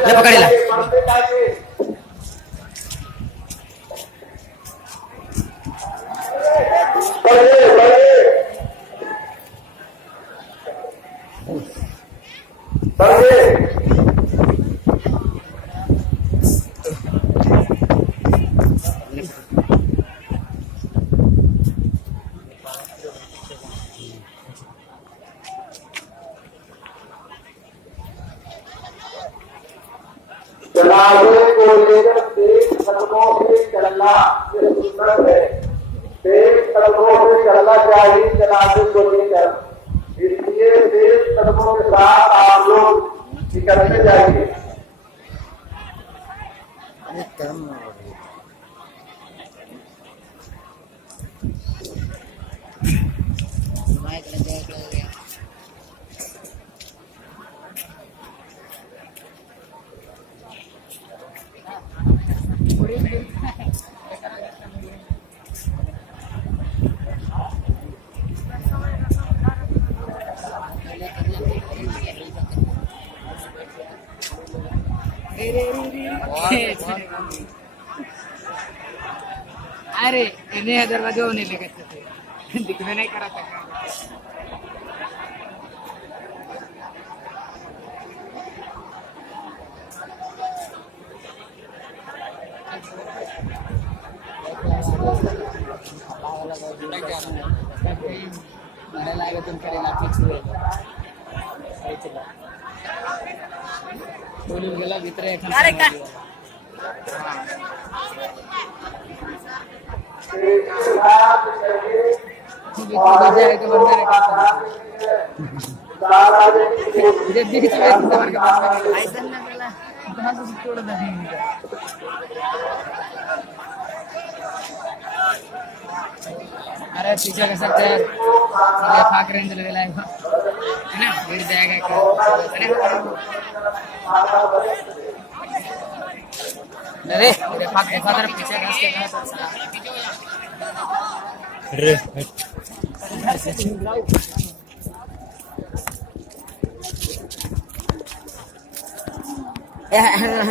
ले पकड़ेला जनाजे को लेकर तेज कदमों से चलना ये सुन्नत है। तेज कदमों से चलना चाहिए जनाजे को लेकर, इसलिए तेज कदमों के साथ आप लोग निकलने जाएंगे। अरे इन्हें दरवाजे होने लगे थे दिखने नहीं करा था तुम करेला गेला भितर अरे का अरे पीछे का सकते फाक रेंज लगेला है ना गिर जाएगा अरे मेरे फाक देखा तेरे पीछे घास के अरे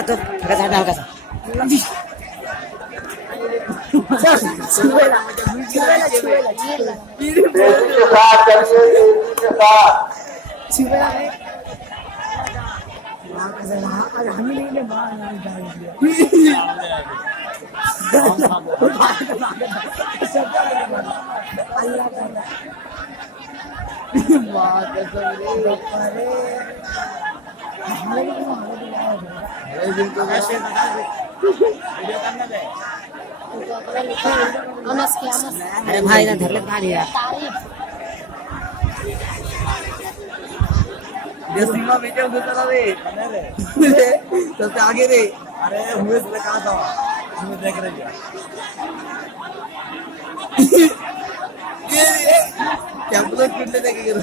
तो कैसा नाम कैसा अरे भाई ना धरले खा लिया सीमा बेटे घुसा रे सबसे आगे रे अरे हुए से कहा था हमें देख रही है क्या बोल कितने देखेगा